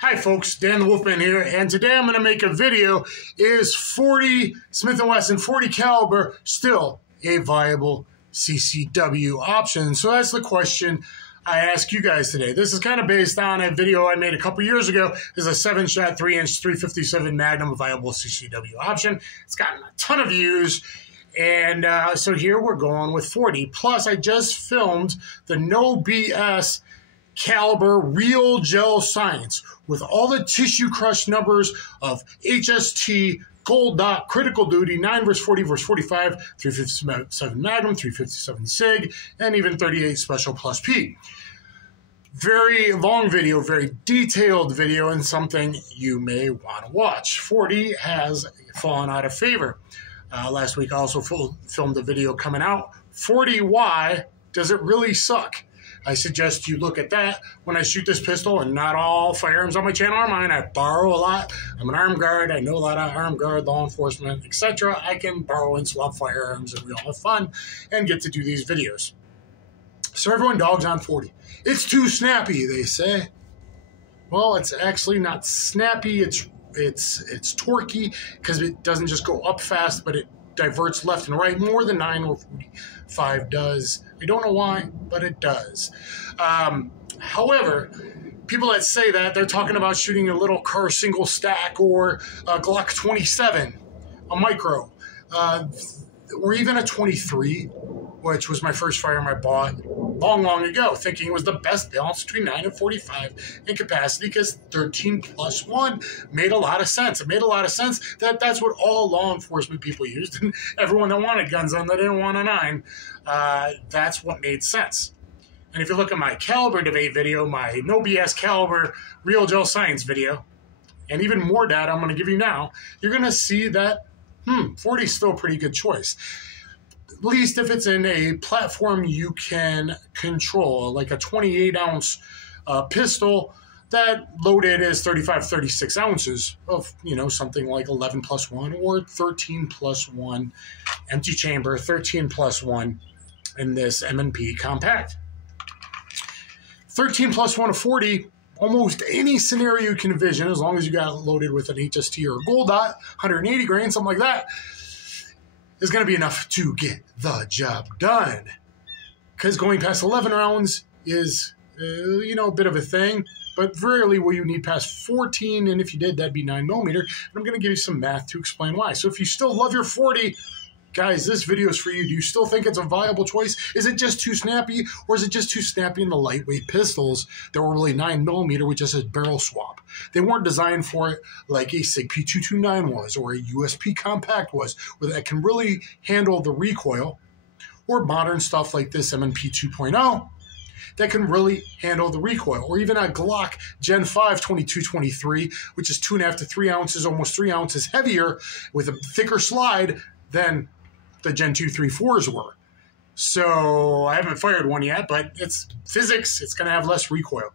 Hi folks, Dan the Wolfman here, and today I'm going to make a video, is 40 Smith & Wesson 40 caliber still a viable CCW option? So that's the question I ask you guys today. This is kind of based on a video I made a couple years ago. This is a 7-shot, 3-inch, 357 Magnum, a viable CCW option. It's gotten a ton of views. And so here we're going with 40. Plus, I just filmed the No BS caliber real gel science with all the tissue crush numbers of HST, gold dot, critical duty, 9 versus 40 versus 45, 357 Magnum, 357 SIG, and even 38 Special Plus P. Very long video, very detailed video, and something you may want to watch. 40 has fallen out of favor. Last week I also filmed a video coming out, 40 Why Does It Really Suck? I suggest you look at that when I shoot this pistol, and not all firearms on my channel are mine. I borrow a lot. I'm an armed guard. I know a lot of armed guard, law enforcement, etc. I can borrow and swap firearms, and we all have fun and get to do these videos. So everyone dogs on 40. It's too snappy, they say. Well, it's actually not snappy. It's torquey because it doesn't just go up fast, but it diverts left and right more than 9 or 45 does. I don't know why, but it does. However, people that say that, they're talking about shooting a little Car single stack or a Glock 27, a micro, or even a 23, which was my first firearm I bought long ago, thinking it was the best balance between 9 and 45 in capacity because 13+1 made a lot of sense. It made a lot of sense that that's what all law enforcement people used, and everyone that wanted guns on that didn't want a 9, that's what made sense. And if you look at my caliber debate video, my no BS caliber real gel science video, and even more data I'm going to give you now, you're going to see that 40 is still a pretty good choice. At least if it's in a platform you can control, like a 28-ounce pistol that loaded is 35, 36 ounces of, something like 11+1 or 13+1 empty chamber, 13+1 in this M&P compact. 13+1 of 40, almost any scenario you can envision, as long as you got it loaded with an HST or a gold dot, 180 grain, something like that, is going to be enough to get the job done. Because going past 11 rounds is, a bit of a thing, but rarely will you need past 14, and if you did, that'd be 9mm. And I'm going to give you some math to explain why. So if you still love your 40, guys, this video is for you. Do you still think it's a viable choice? Is it just too snappy, or is it just too snappy in the lightweight pistols that were really 9mm with just a barrel swap? They weren't designed for it like a SIG P229 was, or a USP Compact was, where that can really handle the recoil, or modern stuff like this M&P 2.0 that can really handle the recoil, or even a Glock Gen 5 22-23, which is 2.5 to 3 ounces, almost 3 ounces heavier with a thicker slide than the Gen 2 3.4s were. So I haven't fired one yet, but it's physics. It's going to have less recoil.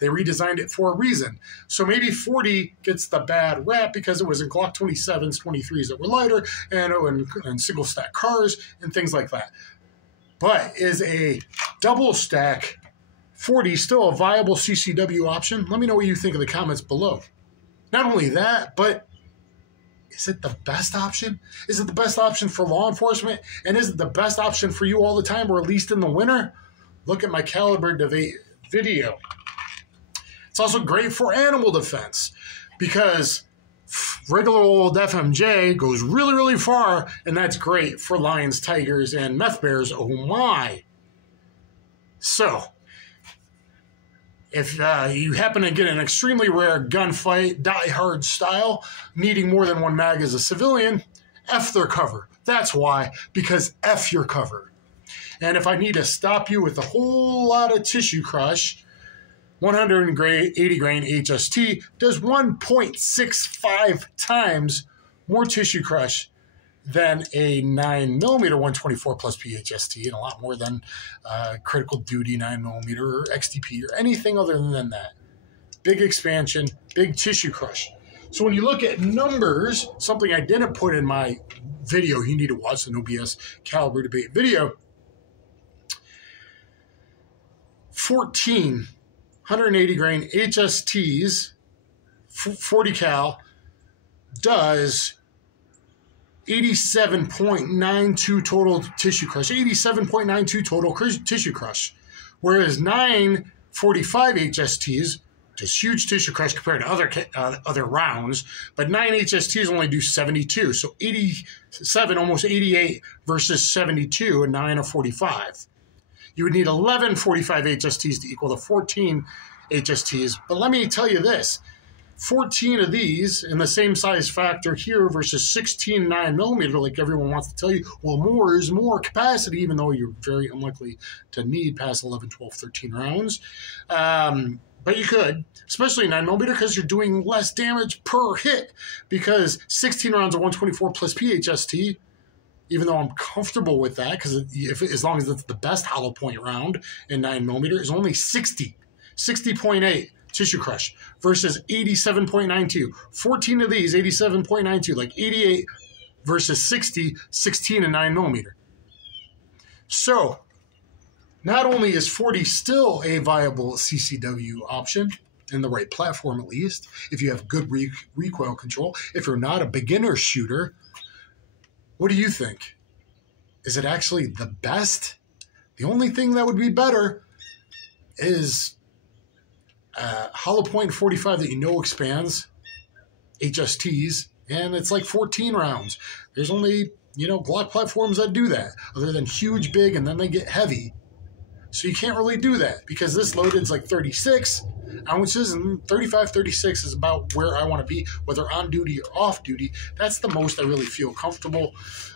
They redesigned it for a reason. So maybe 40 gets the bad rap because it was in Glock 27s, 23s that were lighter, and single stack cars and things like that. But is a double stack 40 still a viable CCW option? Let me know what you think in the comments below. Not only that, but is it the best option? Is it the best option for law enforcement? And is it the best option for you all the time, or at least in the winter? Look at my caliber debate video. It's also great for animal defense because regular old FMJ goes really far, and that's great for lions, tigers, and meth bears. Oh my. So, if you happen to get an extremely rare gunfight, die-hard style, needing more than one mag as a civilian, F their cover. That's why, because F your cover. And if I need to stop you with a whole lot of tissue crush, 180 grain HST does 1.65 times more tissue crush than a 9mm 124 plus PHST, and a lot more than critical duty 9mm or XTP or anything other than that. Big expansion, big tissue crush. So when you look at numbers, something I didn't put in my video, you need to watch the No BS caliber debate video, 14 180 grain HSTs 40 cal does 87.92 total tissue crush, 87.92 total tissue crush, whereas 945 HSTs does huge tissue crush compared to other rounds, but 9 HSTs only do 72, so 87, almost 88 versus 72, and 9 of 45. You would need 11 45 HSTs to equal the 14 HSTs, but let me tell you this. 14 of these in the same size factor here versus 16 9mm, like everyone wants to tell you, well, more is more capacity, even though you're very unlikely to need past 11, 12, 13 rounds. But you could, especially 9mm, because you're doing less damage per hit, because 16 rounds of 124 plus PHST, even though I'm comfortable with that, because as long as it's the best hollow point round in 9mm, is only 60.8 tissue crush versus 87.92. 14 of these, 87.92, like 88 versus 60, 16 and 9mm. So not only is 40 still a viable CCW option, in the right platform at least, if you have good recoil control, if you're not a beginner shooter, what do you think? Is it actually the best? The only thing that would be better is hollow point 45 that you know expands, HSTs, and it's like 14 rounds. There's only, Glock platforms that do that, other than huge, big, and then they get heavy. So you can't really do that, because this loaded's like 36 ounces, and 35, 36 is about where I want to be, whether on duty or off duty. That's the most I really feel comfortable,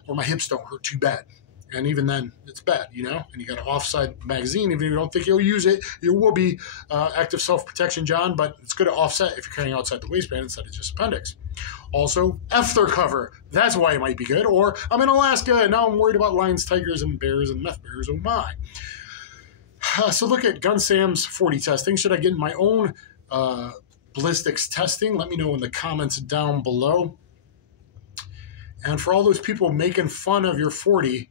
or my hips don't hurt too bad. And even then, it's bad, And you got an offside magazine. Even if you don't think you'll use it, you will be active self-protection, John, but it's good to offset if you're carrying outside the waistband instead of just appendix. Also, F-third cover. That's why it might be good. Or I'm in Alaska, and now I'm worried about lions, tigers, and bears, and meth bears. Oh, my. So look at Gun Sam's 40 testing. Should I get my own ballistics testing? Let me know in the comments down below. And for all those people making fun of your 40,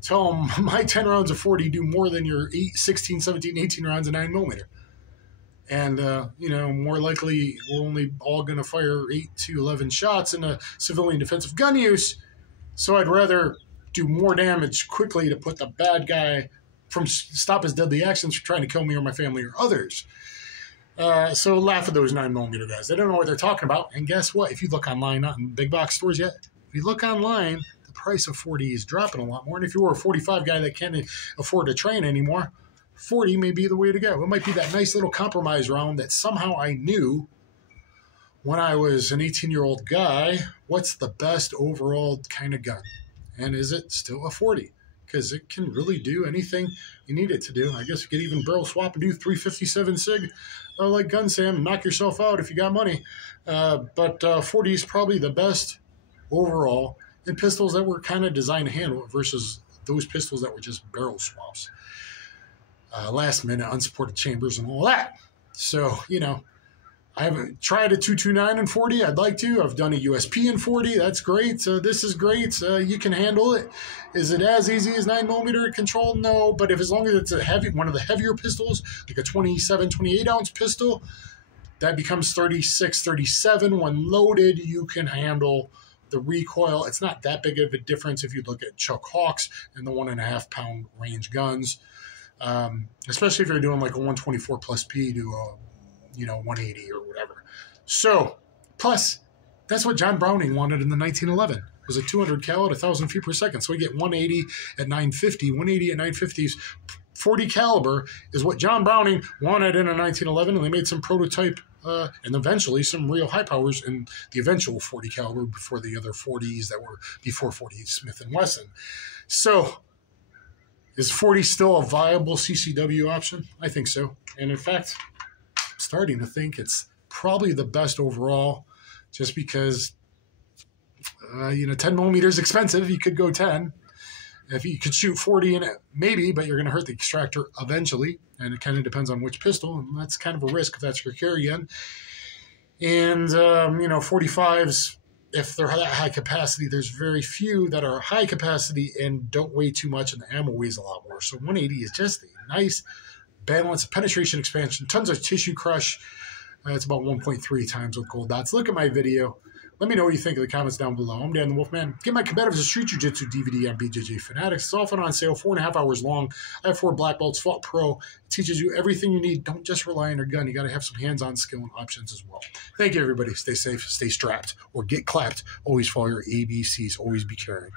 tell them my 10 rounds of 40 do more than your 16, 17, 18 rounds of 9mm. And, more likely we're only all going to fire 8 to 11 shots in a civilian defensive gun use. So I'd rather do more damage quickly to put the bad guy from stop his deadly actions from trying to kill me or my family or others. So laugh at those 9mm guys. They don't know what they're talking about. And guess what? If you look online, not in big box stores yet, if you look online, the price of 40 is dropping a lot more. And if you were a 45 guy that can't afford to train anymore, 40 may be the way to go. It might be that nice little compromise round that somehow I knew when I was an 18-year-old guy, what's the best overall kind of gun? And is it still a 40? Because it can really do anything you need it to do. I guess you could even barrel swap and do 357 SIG like Gun Sam and knock yourself out if you got money. But 40 is probably the best overall in pistols that were kind of designed to handle it versus those pistols that were just barrel swaps. Last minute unsupported chambers and all that. So, I haven't tried a 229 in 40. I'd like to. I've done a USP in 40. That's great. This is great. You can handle it. Is it as easy as 9mm control? No. But as long as it's one of the heavier pistols, like a 27, 28 ounce pistol, that becomes 36, 37. When loaded, you can handle the recoil. It's not that big of a difference if you look at Chuck Hawks and the 1.5 pound range guns, especially if you're doing like a 124 plus P to a 180 or whatever. So, plus, that's what John Browning wanted in the 1911. It was a 200 cal at 1,000 feet per second. So we get 180 at 950. 180 at 950's 40 caliber is what John Browning wanted in a 1911, and they made some prototype and eventually some real high powers in the eventual 40 caliber before the other 40s that were before 40 Smith & Wesson. So, is 40 still a viable CCW option? I think so. And in fact, starting to think it's probably the best overall, just because 10mm is expensive. You could go 10. If you could shoot 40 in it, maybe, but you're going to hurt the extractor eventually, and it kind of depends on which pistol, and that's kind of a risk if that's your carry gun. And 45s, if they're that high capacity, there's very few that are high capacity and don't weigh too much, and the ammo weighs a lot more. So 180 is just a nice balance, penetration, expansion, tons of tissue crush, It's about 1.3 times with gold dots. Look at my video. Let me know what you think in the comments down below. I'm Dan the Wolfman. Get my Combatives of Street Jiu-Jitsu DVD on BJJ Fanatics. It's often on sale, 4.5 hours long. I have 4 black belts, fought pro. It teaches you everything you need. Don't just rely on your gun. You got to have some hands-on skill and options as well. Thank you, everybody. Stay safe, stay strapped, or get clapped. Always follow your ABCs. Always be caring.